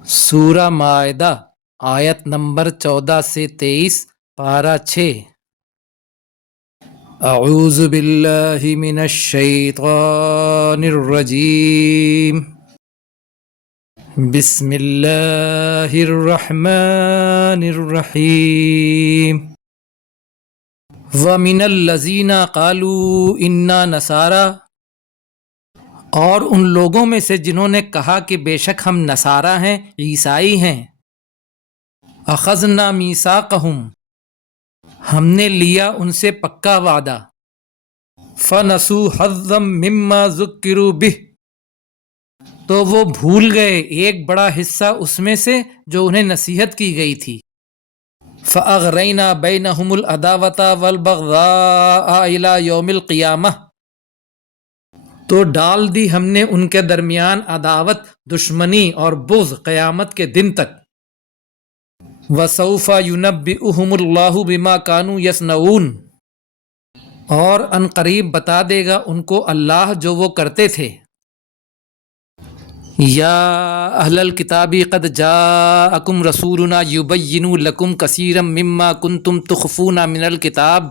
سورہ مائدہ آیت نمبر 14 سے 23 پارہ 6۔ اعوذ باللہ من الشیطان الرجیم، بسم اللہ الرحمن الرحیم۔ وَمِنَ الَّذِينَ قَالُوا إِنَّا نَصَارَىٰ، اور ان لوگوں میں سے جنہوں نے کہا کہ بے شک ہم نصارہ ہیں، عیسائی ہیں۔ اخذنا میثاقہم، ہم نے لیا ان سے پکا وعدہ۔ فنسوا حظا مما ذکروا بہ، تو وہ بھول گئے ایک بڑا حصہ اس میں سے جو انہیں نصیحت کی گئی تھی۔ فاغرینا بینہم العداوۃ والبغضاء الی یوم القیامہ، تو ڈال دی ہم نے ان کے درمیان عداوت، دشمنی اور بغض قیامت کے دن تک۔ وَسَوْفَ يُنَبِّئُهُمُ اللَّهُ بِمَا كَانُوا يَصْنَعُونَ، اور ان قریب بتا دے گا ان کو اللہ جو وہ کرتے تھے۔ یا اہل الکتاب قد جاءکم رسولنا یبین لکم کثیرا مما کنتم تخفون من الکتاب،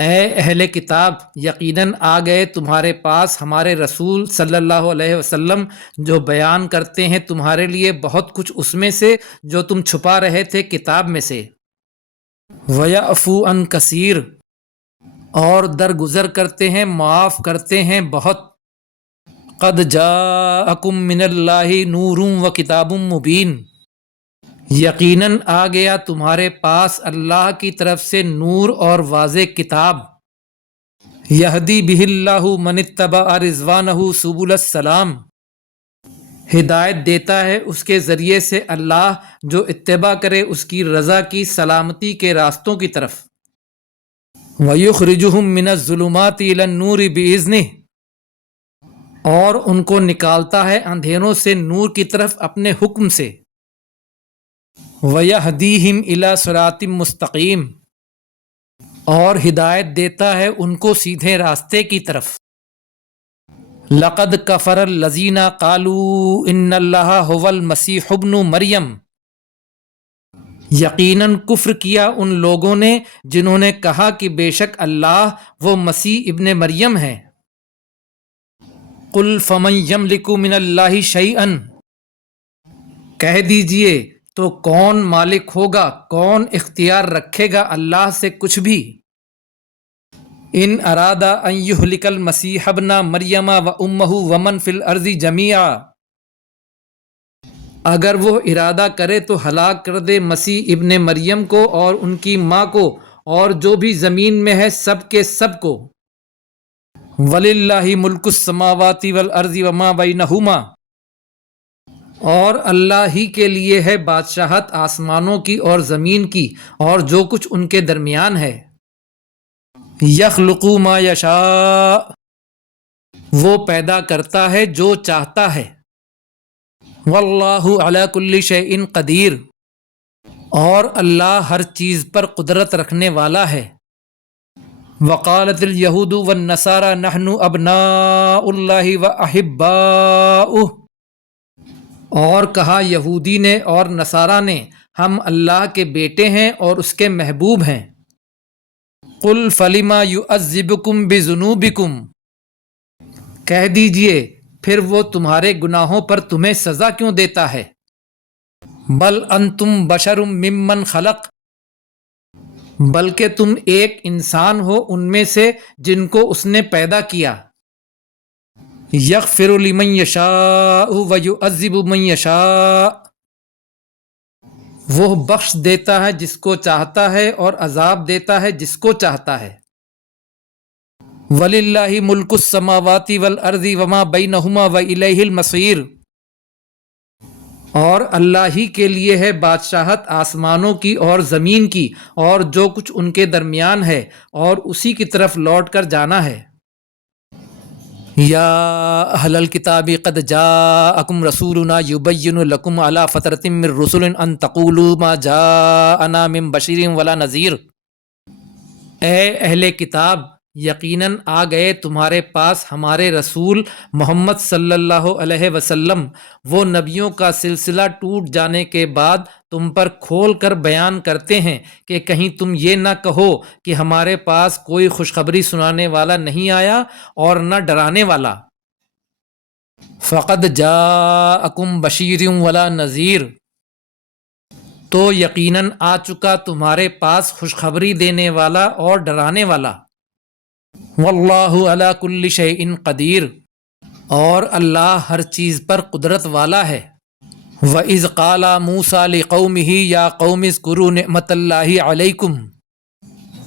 اے اہل کتاب، یقیناً آ گئے تمہارے پاس ہمارے رسول صلی اللہ علیہ وسلم جو بیان کرتے ہیں تمہارے لیے بہت کچھ اس میں سے جو تم چھپا رہے تھے کتاب میں سے۔ وَيَعْفُو عَنْ کثیر، اور درگزر کرتے ہیں، معاف کرتے ہیں بہت۔ قد جاءکم من اللہ نور وکتاب مبین، یقیناً آ گیا تمہارے پاس اللہ کی طرف سے نور اور واضح کتاب۔ یہدی بہ اللہ من اتبع رضوانہ سبل السلام، ہدایت دیتا ہے اس کے ذریعے سے اللہ جو اتباع کرے اس کی رضا کی سلامتی کے راستوں کی طرف۔ وَيُخْرِجُهُم مِّنَ الظُّلُمَاتِ إِلَى النُّورِ بِإِذْنِهِ، اور ان کو نکالتا ہے اندھیروں سے نور کی طرف اپنے حکم سے۔ وَيَهْدِيهِمْ إِلَى صِرَاطٍ مُّسْتَقِيمٍ، اور ہدایت دیتا ہے ان کو سیدھے راستے کی طرف۔ لَقَدْ كَفَرَ الَّذِينَ قَالُوا إِنَّ اللَّهَ هُوَ الْمَسِيحُ ابْنُ مَرْيَمَ، یقیناً کفر کیا ان لوگوں نے جنہوں نے کہا کہ بے شک اللہ وہ مسیح ابن مریم ہے۔ قُلْ فَمَنْ يَمْلِكُ مِنَ اللَّهِ شَيْئًا، کہہ دیجئے تو کون مالک ہوگا، کون اختیار رکھے گا اللہ سے کچھ بھی۔ ان ارادہ ان یہلک المسیح ابن مریم و امہ ومن فی الارض جمیعا، اگر وہ ارادہ کرے تو ہلاک کر دے مسیح ابن مریم کو اور ان کی ماں کو اور جو بھی زمین میں ہے سب کے سب کو۔ وَلِلَّهِ مُلْكُ السَّمَاوَاتِ وَالْأَرْضِ وَمَا بَيْنَهُمَا، اور اللہ ہی کے لیے ہے بادشاہت آسمانوں کی اور زمین کی اور جو کچھ ان کے درمیان ہے۔ یخلق ما یشاء، وہ پیدا کرتا ہے جو چاہتا ہے۔ واللہ علی کل شیء قدیر، اور اللہ ہر چیز پر قدرت رکھنے والا ہے۔ وقالت الیہود والنصارى نحن ابناء اللہ واحباؤہ، اور کہا یہودی نے اور نصارہ نے ہم اللہ کے بیٹے ہیں اور اس کے محبوب ہیں۔ قل فلم یعذبکم بذنوبکم، کہہ دیجئے پھر وہ تمہارے گناہوں پر تمہیں سزا کیوں دیتا ہے۔ بل انتم بشر ممن خلق، بلکہ تم ایک انسان ہو ان میں سے جن کو اس نے پیدا کیا۔ یغفر لمن یشاء ویعذب من یشاء، وہ بخش دیتا ہے جس کو چاہتا ہے اور عذاب دیتا ہے جس کو چاہتا ہے۔ وَلِلَّهِ مُلْكُ السَّمَاوَاتِ وَالْأَرْضِ وَمَا بَيْنَهُمَا وَإِلَيْهِ الْمَصِيرُ، اور اللہ ہی کے لیے ہے بادشاہت آسمانوں کی اور زمین کی اور جو کچھ ان کے درمیان ہے اور اسی کی طرف لوٹ کر جانا ہے۔ یا اہل الکتاب قد جاءکم رسولنا یبین لکم علی فترۃ من الرسل ان تقولوا ما جاءنا من بشیر ولا نذیر، اے اہل کتاب، یقیناً آ گئے تمہارے پاس ہمارے رسول محمد صلی اللہ علیہ وسلم، وہ نبیوں کا سلسلہ ٹوٹ جانے کے بعد تم پر کھول کر بیان کرتے ہیں کہ کہیں تم یہ نہ کہو کہ ہمارے پاس کوئی خوشخبری سنانے والا نہیں آیا اور نہ ڈرانے والا۔ فقد جاءکم بشیر ولا نذیر، تو یقیناً آ چکا تمہارے پاس خوشخبری دینے والا اور ڈرانے والا۔ واللہ علی کل شیء قدیر، اور اللہ ہر چیز پر قدرت والا ہے۔ وَإِذْ قَالَ مُوسَىٰ لِقَوْمِهِ يَا قَوْمِ اذْكُرُوا نِعْمَةَ اللَّهِ عَلَيْكُمْ،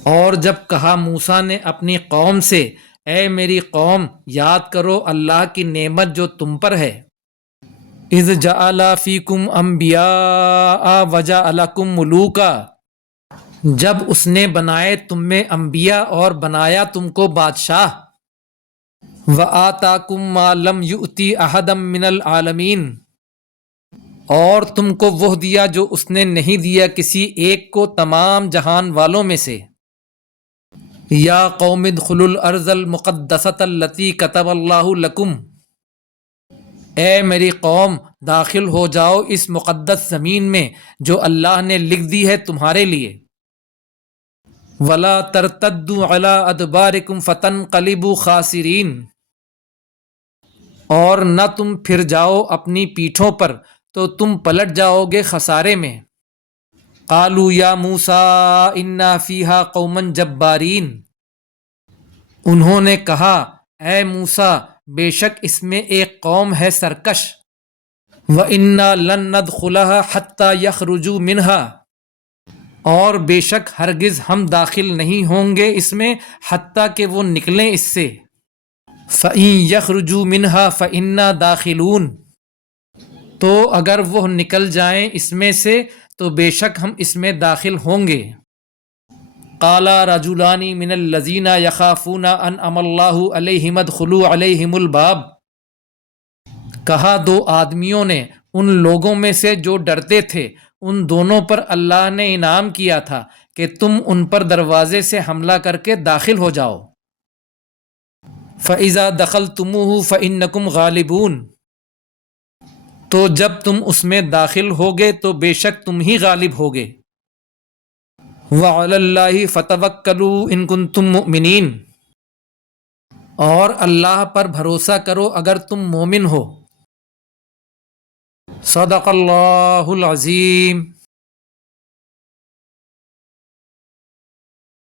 اور جب کہا موسیٰ نے اپنی قوم سے، اے میری قوم یاد کرو اللہ کی نعمت جو تم پر ہے۔ اذ جعل فیکم انبیاء وجعلکم ملوکا، جب اس نے بنائے تم میں انبیاء اور بنایا تم کو بادشاہ۔ وآتاکم ما لم یؤتی احدا من العالمین، اور تم کو وہ دیا جو اس نے نہیں دیا کسی ایک کو تمام جہان والوں میں سے۔ یا قوم ادخلوا الارض المقدسۃ التی کتب اللہ لکم، اے میری قوم داخل ہو جاؤ اس مقدس زمین میں جو اللہ نے لکھ دی ہے تمہارے لیے۔ ولا ترتدوا علی ادبارکم فتنقلبوا خاسرین، اور نہ تم پھر جاؤ اپنی پیٹھوں پر تو تم پلٹ جاؤ گے خسارے میں۔ قالوا یا موسیٰ انا فیہا قوما جبارین، انہوں نے کہا اے موسیٰ بے شک اس میں ایک قوم ہے سرکش۔ وَإِنَّا لَن نَّدْخُلَهَا حَتَّى يَخْرُجُوا مِنْهَا، اور بے شک ہرگز ہم داخل نہیں ہوں گے اس میں حتیٰ کہ وہ نکلیں اس سے۔ فَإِن يَخْرُجُوا مِنْهَا فَإِنَّا دَاخِلُونَ، تو اگر وہ نکل جائیں اس میں سے تو بے شک ہم اس میں داخل ہوں گے۔ قَالَ رَجُلَانِ مِنَ الَّذِينَ يَخَافُونَ أَنْعَمَ اللَّهُ عَلَيْهِمُ ادْخُلُوا عَلَيْهِمُ الْبَابَ، کہا دو آدمیوں نے ان لوگوں میں سے جو ڈرتے تھے، ان دونوں پر اللہ نے انعام کیا تھا کہ تم ان پر دروازے سے حملہ کر کے داخل ہو جاؤ۔ فَإِذَا دَخَلْتُمُوهُ فَإِنَّكُمْ غَالِبُونَ، تو جب تم اس میں داخل ہوگے تو بے شک تم ہی غالب ہوگے۔ وَعَلَى اللَّهِ فَتَوَكَّلُوا إِن كُنتُم مُّؤْمِنِينَ، اور اللہ پر بھروسہ کرو اگر تم مومن ہو۔ صدق اللہ العظیم۔